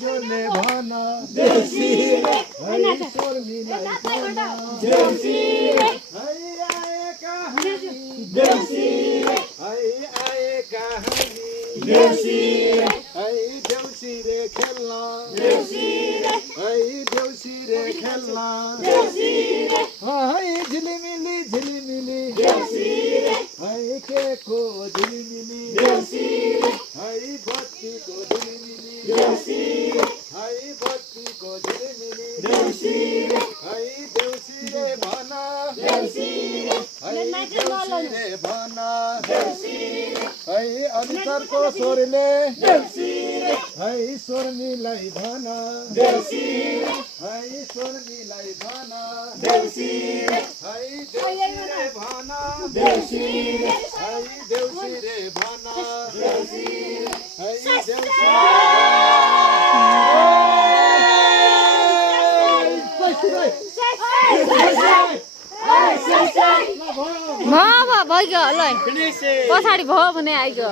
डोले भाना देउसी है शर्मिलाई भाना देउसी है आएका हामी देउसी है आएका हामी देउसी है देउसी रे खेल्न देउसी है देउसी रे खेल्न देउसी है झिलिमिली झिलिमिली देउसी है के को झिलिमिली देउसी है बत्ती को झिलिमिली देउसी है बत्ती को झिलिमिली देउसी है देउसी रे भना देउसी है देउसी रे भना देउसी है अंतर को स्वरले देउसी है शर्मिलाई भना देउसी है शर्मिलाई भना देउसी है देउसी रे भना देउसी है देउसी रे भना देउसी है देउसी भयो ल पछाडि भयो भने आइगयो